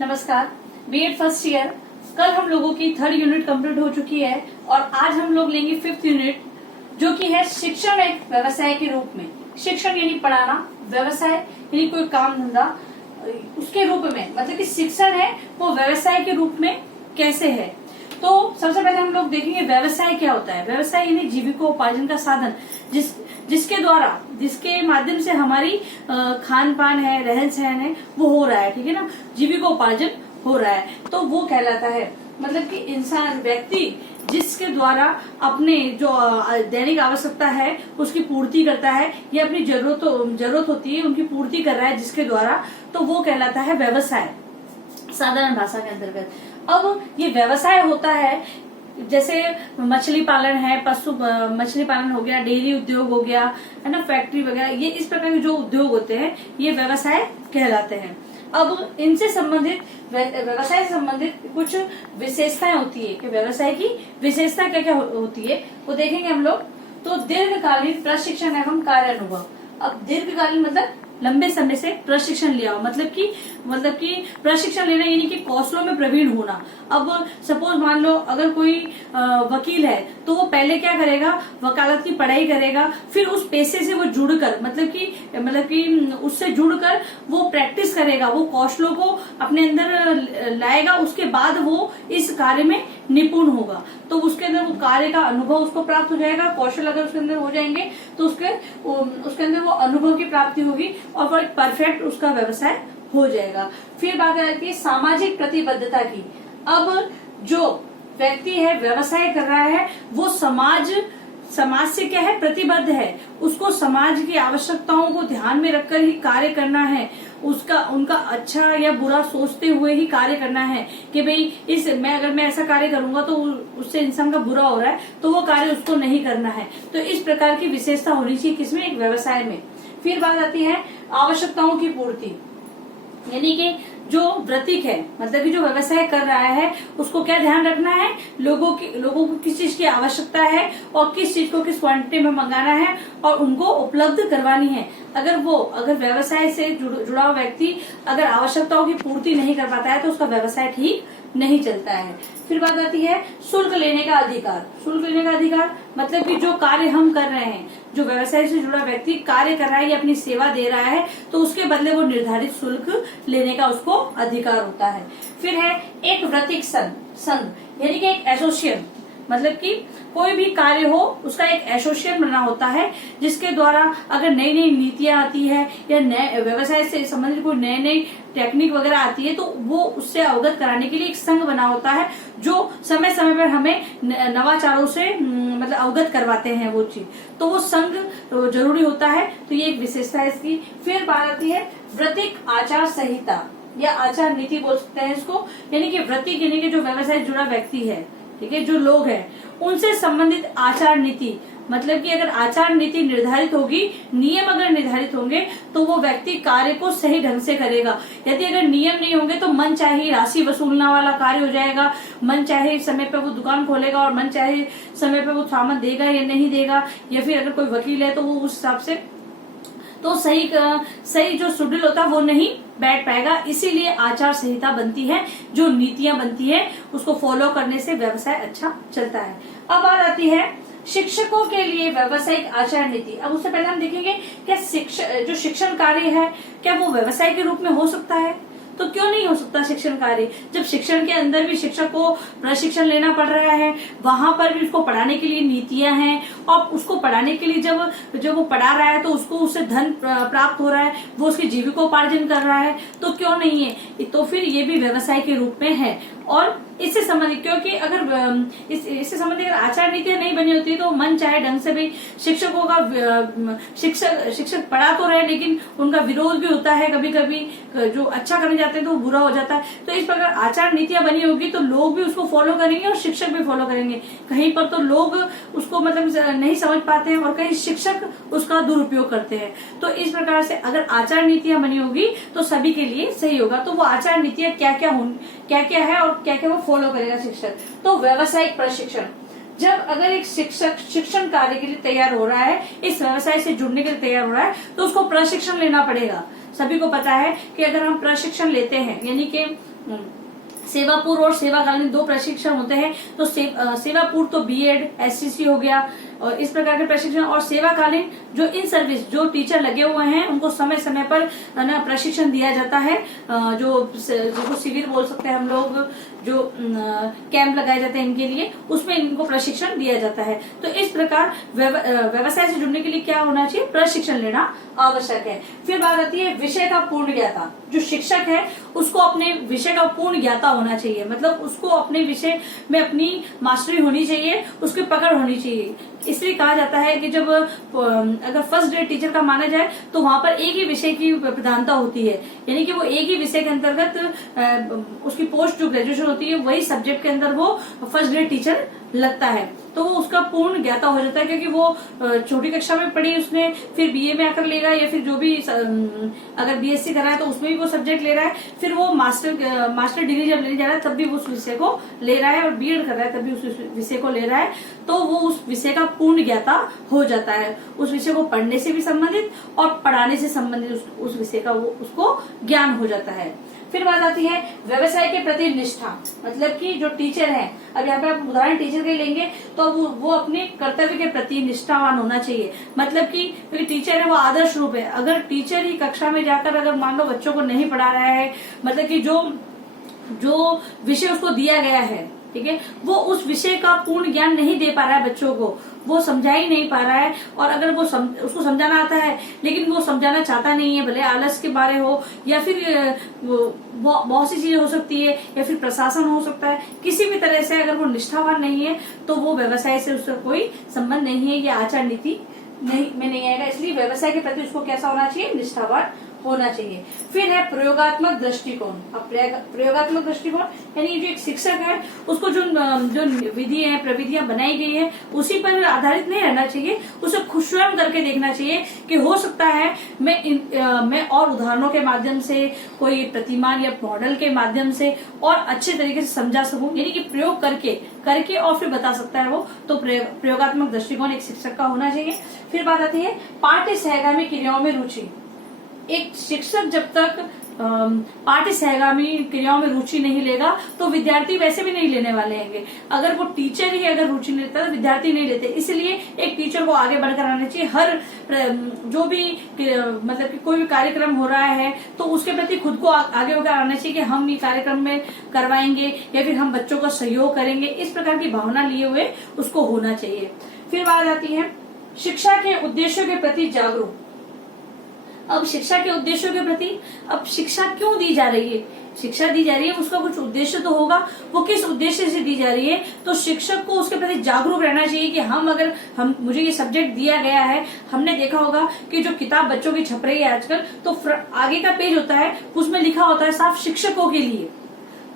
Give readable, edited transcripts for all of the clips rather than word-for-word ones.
नमस्कार। BEd first year, कल हम लोगों की 3rd यूनिट कंप्लीट हो चुकी है और आज हम लोग लेंगे 5th यूनिट, जो कि है शिक्षण एक व्यवसाय के रूप में। शिक्षण यानी पढ़ाना, व्यवसाय यानी कोई काम धंधा, उसके रूप में मतलब कि शिक्षण है वो व्यवसाय के रूप में कैसे है। तो सबसे पहले हम लोग देखेंगे व्यवसाय क्या होता है। व्यवसाय यानी जीविकोपार्जन का साधन, जिसके माध्यम से हमारी खान पान है, रहन सहन है, वो हो रहा है। ठीक है ना, जीविकोपार्जन हो रहा है तो वो कहलाता है। मतलब कि इंसान, व्यक्ति जिसके द्वारा अपने जो दैनिक आवश्यकता है उसकी पूर्ति करता है या अपनी जरूरत होती है उनकी पूर्ति कर रहा है जिसके द्वारा, तो वो कहलाता है व्यवसाय साधारण भाषा के अंतर्गत। अब ये व्यवसाय होता है जैसे मछली पालन है, मछली पालन हो गया, डेयरी उद्योग हो गया, है ना, फैक्ट्री वगैरह, ये इस प्रकार के जो उद्योग होते हैं ये व्यवसाय कहलाते हैं। अब इनसे संबंधित, व्यवसाय से संबंधित कुछ विशेषताएं होती है कि व्यवसाय की विशेषता क्या क्या होती है वो देखेंगे हम लोग। तो दीर्घकालीन प्रशिक्षण एवं कार्य अनुभव। अब दीर्घकालीन मतलब लंबे समय से प्रशिक्षण लिया हो, मतलब कि प्रशिक्षण लेना यानी कि कौशलों में प्रवीण होना। अब सपोज मान लो अगर कोई वकील है तो वो पहले क्या करेगा, वकालत की पढ़ाई करेगा, फिर उस पेशे से वो जुड़कर मतलब कि उससे जुड़कर वो प्रैक्टिस करेगा, वो कौशलों को अपने अंदर लाएगा, उसके बाद वो इस कार्य में निपुण होगा। तो उसके अंदर वो कार्य का अनुभव उसको प्राप्त हो जाएगा। कौशल अगर उसके अंदर हो जाएंगे तो उसके अंदर वो अनुभव की प्राप्ति होगी और वो एक परफेक्ट उसका व्यवसाय हो जाएगा। फिर बात आती है सामाजिक प्रतिबद्धता की। अब जो व्यक्ति है व्यवसाय कर रहा है वो समाज से क्या है, प्रतिबद्ध है। उसको समाज की आवश्यकताओं को ध्यान में रखकर ही कार्य करना है, उनका अच्छा या बुरा सोचते हुए ही कार्य करना है कि भाई अगर मैं ऐसा कार्य करूंगा तो उससे इंसान का बुरा हो रहा है तो वो कार्य उसको नहीं करना है। तो इस प्रकार की विशेषता होनी चाहिए किसमें, एक व्यवसाय में। फिर बात आती है आवश्यकताओं की पूर्ति, यानी कि जो वृत्तिक है मतलब कि जो व्यवसाय कर रहा है उसको क्या ध्यान रखना है, लोगों को किस चीज की आवश्यकता है और किस चीज को किस क्वांटिटी में मंगाना है और उनको उपलब्ध करवानी है। अगर व्यवसाय से जुड़ा हुआ व्यक्ति अगर आवश्यकताओं की पूर्ति नहीं कर पाता है तो उसका व्यवसाय ठीक नहीं चलता है। फिर बात आती है शुल्क लेने का अधिकार। शुल्क लेने का अधिकार मतलब कि जो कार्य हम कर रहे हैं, जो व्यवसाय से जुड़ा व्यक्ति कार्य कर रहा है या अपनी सेवा दे रहा है तो उसके बदले वो निर्धारित शुल्क लेने का उसको अधिकार होता है। फिर है एक वृत्तिक संघ यानी कि एक एसोसिएशन, मतलब कि कोई भी कार्य हो उसका एक एसोसिएशन बना होता है जिसके द्वारा अगर नई नई नीतियां आती है या नए व्यवसाय से संबंधित कोई नई टेक्निक वगैरह आती है तो वो उससे अवगत कराने के लिए एक संघ बना होता है जो समय समय पर हमें नवाचारों से मतलब अवगत करवाते हैं वो चीज। तो वो संघ जरूरी होता है, तो ये एक विशेषता है इसकी। फिर बात आती है वृत्तिक आचार संहिता या आचार नीति बोल सकते हैं इसको, यानी कि वृत्तिक यानी कि जो व्यवसाय से जुड़ा व्यक्ति है, ठीक है, जो लोग हैं उनसे संबंधित आचार नीति, मतलब कि अगर आचार नीति निर्धारित होगी, नियम अगर निर्धारित होंगे तो वो व्यक्ति कार्य को सही ढंग से करेगा। यदि अगर नियम नहीं होंगे तो मन चाहे राशि वसूलना वाला कार्य हो जाएगा, मन चाहे समय पे वो दुकान खोलेगा और मन चाहे समय पे वो सामान देगा या नहीं देगा, या फिर अगर कोई वकील है तो वो उस हिसाब से तो सही जो शेड्यूल होता है वो नहीं बैठ पाएगा। इसीलिए आचार संहिता बनती है, जो नीतियां बनती है उसको फॉलो करने से व्यवसाय अच्छा चलता है। अब बात आती है शिक्षकों के लिए व्यावसायिक आचार नीति। अब उससे पहले हम देखेंगे क्या जो शिक्षण कार्य है क्या वो व्यवसाय के रूप में हो सकता है, तो क्यों नहीं हो सकता शिक्षण कार्य। जब शिक्षण के अंदर भी शिक्षक को प्रशिक्षण लेना पड़ रहा है, वहां पर भी उसको पढ़ाने के लिए नीतियां हैं और उसको पढ़ाने के लिए जब वो पढ़ा रहा है तो उसको उससे धन प्राप्त हो रहा है, वो उसकी जीविकोपार्जन कर रहा है, तो क्यों नहीं है, तो फिर ये भी व्यवसाय के रूप में है। और इससे संबंधित, क्योंकि अगर इससे संबंधित अगर आचार नीतियां नहीं बनी होती तो मन चाहे ढंग से भी शिक्षकों का शिक्षक पढ़ा तो रहे लेकिन उनका विरोध भी होता है, कभी कभी जो अच्छा करने जाते हैं तो वो बुरा हो जाता है। तो इस प्रकार आचार नीतियां बनी होगी तो लोग भी उसको फॉलो करेंगे और शिक्षक भी फॉलो करेंगे। कहीं पर तो लोग उसको मतलब नहीं समझ पाते हैं और कहीं शिक्षक उसका दुरुपयोग करते हैं। तो इस प्रकार से अगर आचार नीतियां बनी होगी तो सभी के लिए सही होगा। तो वो आचार नीतियां क्या क्या है और क्या क्या वो फॉलो करेगा शिक्षक। तो व्यावसायिक प्रशिक्षण, जब अगर एक शिक्षक शिक्षण कार्य के लिए तैयार हो रहा है, इस व्यवसाय से जुड़ने के लिए तैयार हो रहा है, तो उसको प्रशिक्षण लेना पड़ेगा। सभी को पता है कि अगर हम प्रशिक्षण लेते हैं, यानी कि सेवा पूर्व और सेवाकालीन 2 प्रशिक्षण होते हैं, तो सेवा पूर्व तो बीएड, एससीसी हो गया और इस प्रकार के प्रशिक्षण, और सेवाकालीन जो इन सर्विस जो टीचर लगे हुए हैं उनको समय समय पर ना प्रशिक्षण दिया जाता है, जो शिविर बोल सकते हैं हम लोग, जो कैंप लगाए जाते हैं इनके लिए, उसमें इनको प्रशिक्षण दिया जाता है। तो इस प्रकार व्यवसाय से जुड़ने के लिए क्या होना चाहिए, प्रशिक्षण लेना आवश्यक है। फिर बात आती है विषय का पूर्ण ज्ञाता। जो शिक्षक है उसको अपने विषय का पूर्ण ज्ञाता होना चाहिए, मतलब उसको अपने विषय में अपनी मास्टरी होनी चाहिए, उसकी पकड़ होनी चाहिए। इसलिए कहा जाता है कि जब अगर फर्स्ट ग्रेड टीचर का माना जाए तो वहां पर एक ही विषय की प्रधानता होती है, यानी कि वो एक ही विषय के अंतर्गत उसकी पोस्ट जो ग्रेजुएशन होती है वही सब्जेक्ट के अंदर वो फर्स्ट ग्रेड टीचर लगता है, तो वो उसका पूर्ण ज्ञाता हो जाता है, क्योंकि वो छोटी कक्षा में पढ़ी उसने, फिर बीए में आकर लेगा, या फिर जो भी अगर बीएससी कर रहा है तो उसमें भी वो सब्जेक्ट ले रहा है, फिर वो मास्टर डिग्री जब लेने जा रहा है तब भी उस विषय को ले रहा है, और बीएड कर रहा है तब भी उस विषय को ले रहा है, तो वो उस विषय का पूर्ण ज्ञाता हो जाता है। उस विषय को पढ़ने से भी संबंधित और पढ़ाने से संबंधित उस विषय का वो उसको ज्ञान हो जाता है। फिर बात आती है व्यवसाय के प्रति निष्ठा, मतलब कि जो टीचर है, अब यहाँ पे आप उदाहरण टीचर के लेंगे तो वो अपने कर्तव्य के प्रति निष्ठावान होना चाहिए, मतलब कि टीचर है वो आदर्श रूप है। अगर टीचर ही कक्षा में जाकर अगर मान लो बच्चों को नहीं पढ़ा रहा है, मतलब कि जो विषय उसको दिया गया है, ठीक है, वो उस विषय का पूर्ण ज्ञान नहीं दे पा रहा है बच्चों को, वो समझा ही नहीं पा रहा है, और अगर वो उसको समझाना आता है लेकिन वो समझाना चाहता नहीं है, भले आलस के बारे हो या फिर बहुत सी चीजें हो सकती है, या फिर प्रशासन हो सकता है, किसी भी तरह से अगर वो निष्ठावान नहीं है तो वो व्यवसाय से उसका कोई संबंध नहीं है, या आचार नीति में नहीं आएगा। इसलिए व्यवसाय के प्रति उसको कैसा होना चाहिए, निष्ठावान होना चाहिए। फिर है प्रयोगात्मक दृष्टिकोण। अब प्रयोगात्मक दृष्टिकोण यानी जो एक शिक्षक है उसको जो विधि है, प्रविधियां बनाई गई है उसी पर आधारित नहीं रहना चाहिए, उसे खुद स्वयं करके देखना चाहिए कि हो सकता है मैं और उदाहरणों के माध्यम से, कोई प्रतिमान या मॉडल के माध्यम से और अच्छे तरीके से समझा सकूं, यानी कि प्रयोग करके और फिर बता सकता है वो, तो प्रयोगात्मक दृष्टिकोण एक शिक्षक का होना चाहिए। फिर बात आती है पाठ्य सहगामी क्रियाओं में रुचि। एक शिक्षक जब तक पाठ्य सहगामी क्रियाओं में रुचि नहीं लेगा तो विद्यार्थी वैसे भी नहीं लेने वाले हैं। अगर वो टीचर ही अगर रुचि नहीं लेता तो विद्यार्थी नहीं लेते। इसलिए एक टीचर को आगे बढ़कर आना चाहिए। हर जो भी मतलब कि कोई भी कार्यक्रम हो रहा है तो उसके प्रति खुद को आगे बढ़कर आना चाहिए कि हम ये कार्यक्रम में करवाएंगे या फिर हम बच्चों को सहयोग करेंगे, इस प्रकार की भावना लिए हुए उसको होना चाहिए। फिर बात आती है शिक्षा के उद्देश्यों के प्रति जागरूक। अब शिक्षा के उद्देश्यों के प्रति, अब शिक्षा क्यों दी जा रही है, शिक्षा दी जा रही है उसका कुछ उद्देश्य तो होगा, वो किस उद्देश्य से दी जा रही है, तो शिक्षक को उसके प्रति जागरूक रहना चाहिए कि मुझे ये सब्जेक्ट दिया गया है। हमने देखा होगा कि जो किताब बच्चों की छप रही है आजकल, तो आगे का पेज होता है उसमें लिखा होता है साफ शिक्षकों के लिए।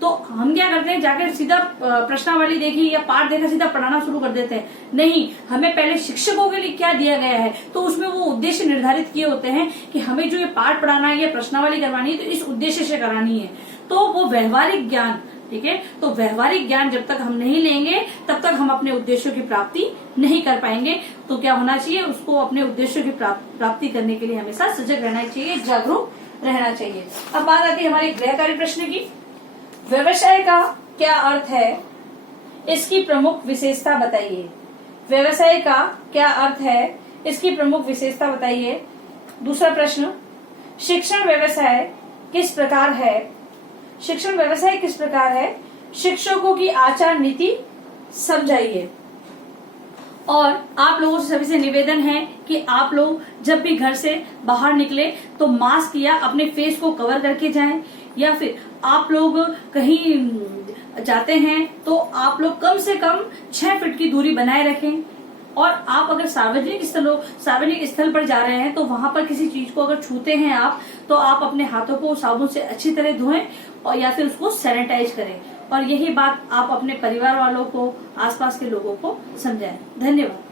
तो हम क्या करते हैं, जाकर सीधा प्रश्नावली देखी या पाठ देखा सीधा पढ़ाना शुरू कर देते हैं। नहीं, हमें पहले शिक्षकों के लिए क्या दिया गया है, तो उसमें वो उद्देश्य निर्धारित किए होते हैं कि हमें जो ये पाठ पढ़ाना है या प्रश्नावली करवानी है तो इस उद्देश्य से करानी है। तो वो व्यवहारिक ज्ञान, ठीक है, तो व्यवहारिक ज्ञान जब तक हम नहीं लेंगे तब तक हम अपने उद्देश्यों की प्राप्ति नहीं कर पाएंगे। तो क्या होना चाहिए, उसको अपने उद्देश्यों की प्राप्ति करने के लिए हमेशा सजग रहना चाहिए, जागरूक रहना चाहिए। अब बात आती है हमारे गृहकार्य प्रश्न की। व्यवसाय का क्या अर्थ है, इसकी प्रमुख विशेषता बताइए। व्यवसाय का क्या अर्थ है, इसकी प्रमुख विशेषता बताइए। दूसरा प्रश्न, शिक्षण व्यवसाय किस प्रकार है, शिक्षण व्यवसाय किस प्रकार है, शिक्षकों की आचार नीति समझाइए। और आप लोगों से सभी से निवेदन है कि आप लोग जब भी घर से बाहर निकले तो मास्क या अपने फेस को कवर करके जाएं, या फिर आप लोग कहीं जाते हैं तो आप लोग कम से कम 6 फीट की दूरी बनाए रखें। और आप अगर सार्वजनिक स्थल पर जा रहे हैं तो वहां पर किसी चीज को अगर छूते हैं आप, तो आप अपने हाथों को साबुन से अच्छी तरह धोएं और या फिर उसको सैनिटाइज करें। और यही बात आप अपने परिवार वालों को, आसपास के लोगों को समझाएं। धन्यवाद।